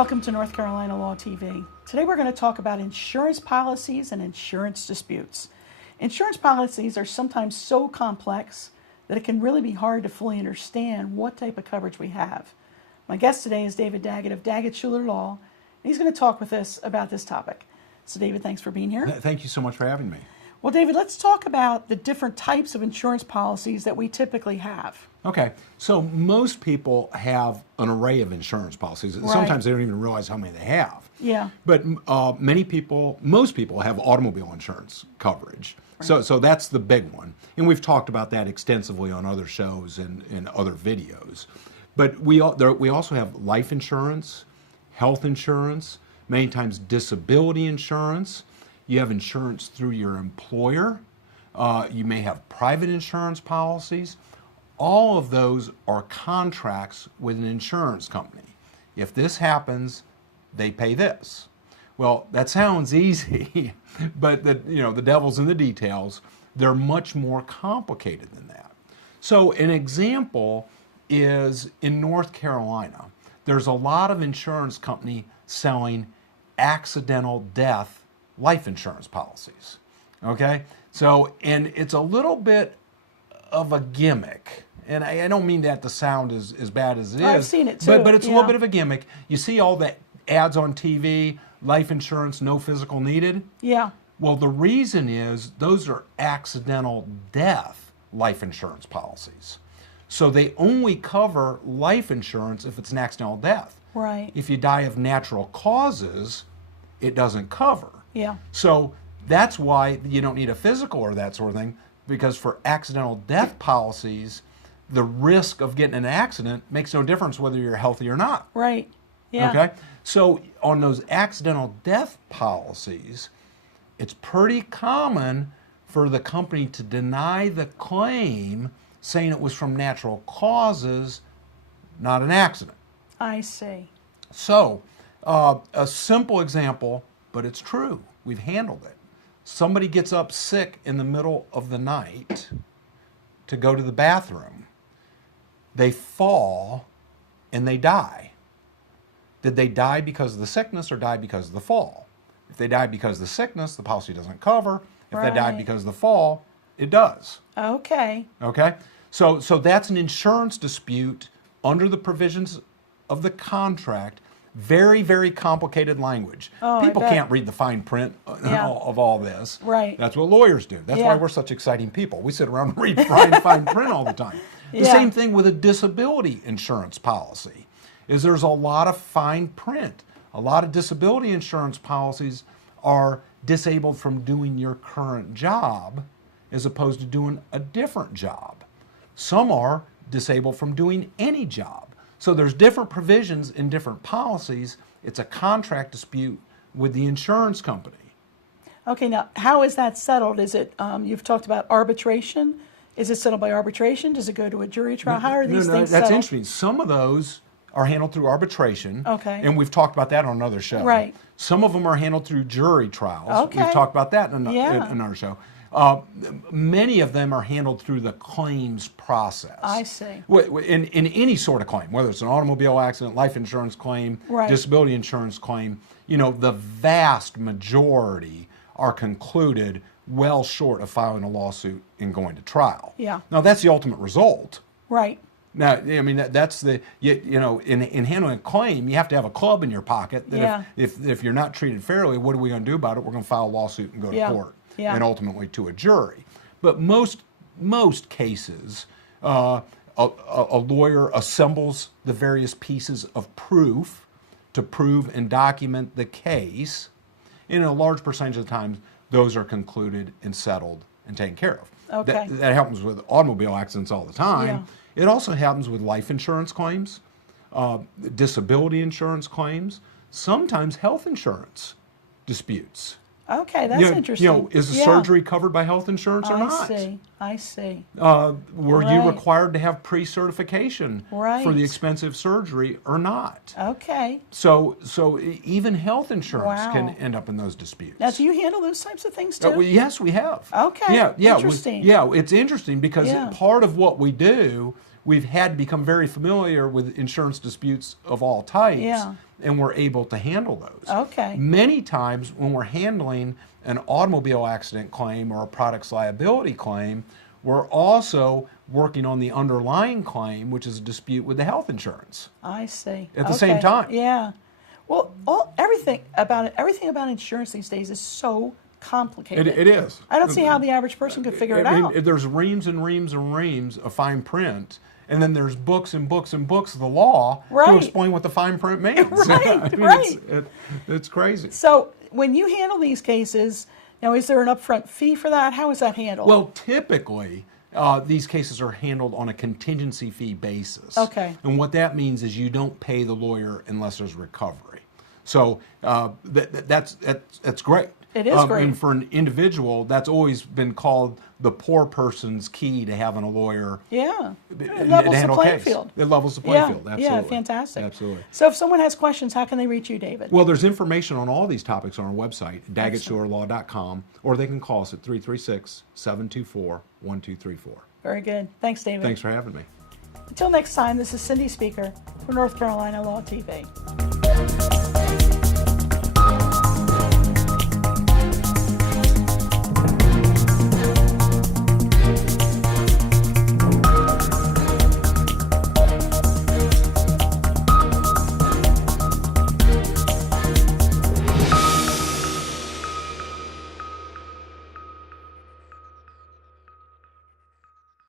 Welcome to North Carolina Law TV. Today we're going to talk about insurance policies and insurance disputes. Insurance policies are sometimes so complex that it can really be hard to fully understand what type of coverage we have. My guest today is David Daggett of Daggett, Shuler Law, and he's going to talk with us about this topic. So David, thanks for being here. Thank you so much for having me. Well, David, let's talk about the different types of insurance policies that we typically have. Okay, so most people have an array of insurance policies. Right. Sometimes they don't even realize how many they have. Yeah. But most people have automobile insurance coverage. Right. So that's the big one. And we've talked about that extensively on other shows and other videos. But we also have life insurance, health insurance, many times disability insurance. You have insurance through your employer. You may have private insurance policies. All of those are contracts with an insurance company. If this happens, they pay this. Well, that sounds easy, but the devil's in the details. They're much more complicated than that. So an example is in North Carolina. There's a lot of insurance company selling accidental death life insurance policies. Okay? So, and it's a little bit of a gimmick. And I don't mean that to sound as bad as it is. I've seen it too. But it's a little bit of a gimmick. You see all the ads on TV, life insurance, no physical needed? Yeah. Well, the reason is those are accidental death life insurance policies. So they only cover life insurance if it's an accidental death. Right. If you die of natural causes, it doesn't cover. Yeah. So that's why you don't need a physical or that sort of thing, because for accidental death policies, the risk of getting in an accident makes no difference whether you're healthy or not. Right. Yeah. Okay? So on those accidental death policies, it's pretty common for the company to deny the claim, saying it was from natural causes, not an accident. I see. So, a simple example, but it's true. We've handled it. Somebody gets up sick in the middle of the night to go to the bathroom. They fall and they die. Did they die because of the sickness or die because of the fall? If they died because of the sickness, the policy doesn't cover. If they died because of the fall, it does. Okay. Okay? So that's an insurance dispute under the provisions of the contract. Very, very complicated language. Oh, People can't read the fine print of all this. Right. That's what lawyers do. That's why we're such exciting people. We sit around and read fine print all the time. The same thing with a disability insurance policy, is there's a lot of fine print. A lot of disability insurance policies are disabled from doing your current job as opposed to doing a different job. Some are disabled from doing any job. So there's different provisions in different policies. It's a contract dispute with the insurance company. Okay, now how is that settled? Is it, you've talked about arbitration. Is it settled by arbitration? Does it go to a jury trial? How are these things settled? That's interesting. Some of those are handled through arbitration. Okay. And we've talked about that on another show. Right. Some of them are handled through jury trials. Okay. We've talked about that in another show. Many of them are handled through the claims process. I see. In any sort of claim, whether it's an automobile accident, life insurance claim, disability insurance claim, the vast majority are concluded well short of filing a lawsuit and going to trial. Yeah. Now, that's the ultimate result. Right. Now, I mean, that's the, in handling a claim, you have to have a club in your pocket that if you're not treated fairly, what are we going to do about it? We're going to file a lawsuit and go to court. Yeah. And ultimately to a jury. But most cases, a lawyer assembles the various pieces of proof to prove and document the case. And in a large percentage of the times, those are concluded and settled and taken care of. Okay. That happens with automobile accidents all the time. Yeah. It also happens with life insurance claims, disability insurance claims, sometimes health insurance disputes. Okay, that's interesting. Is the surgery covered by health insurance or not? I see. Were you required to have pre-certification for the expensive surgery or not? Okay. So even health insurance can end up in those disputes. Now, do you handle those types of things too? Yes, we have. Okay. Yeah. Interesting. It's interesting because part of what we do, we've had to become very familiar with insurance disputes of all types. Yeah. and we're able to handle those. Okay. Many times when we're handling an automobile accident claim or a products liability claim, we're also working on the underlying claim, which is a dispute with the health insurance. I see. At the same time. Yeah. Well, everything about insurance these days is so complicated. It is. I don't see how the average person could figure it out. There's reams and reams and reams of fine print, and then there's books and books and books of the law to explain what the fine print means. Right. It's crazy. So when you handle these cases, now is there an upfront fee for that? How is that handled? Well, typically, these cases are handled on a contingency fee basis. Okay. And what that means is you don't pay the lawyer unless there's recovery. So that's great. It is great. And for an individual, that's always been called the poor person's key to having a lawyer. Yeah. It levels the playing field. It levels the playing field, absolutely. Yeah, fantastic. Absolutely. So if someone has questions, how can they reach you, David? Well, there's information on all these topics on our website, daggettshulerlaw.com, or they can call us at 336-724-1234. Very good. Thanks, David. Thanks for having me. Until next time, this is Cindy Speaker for North Carolina Law TV.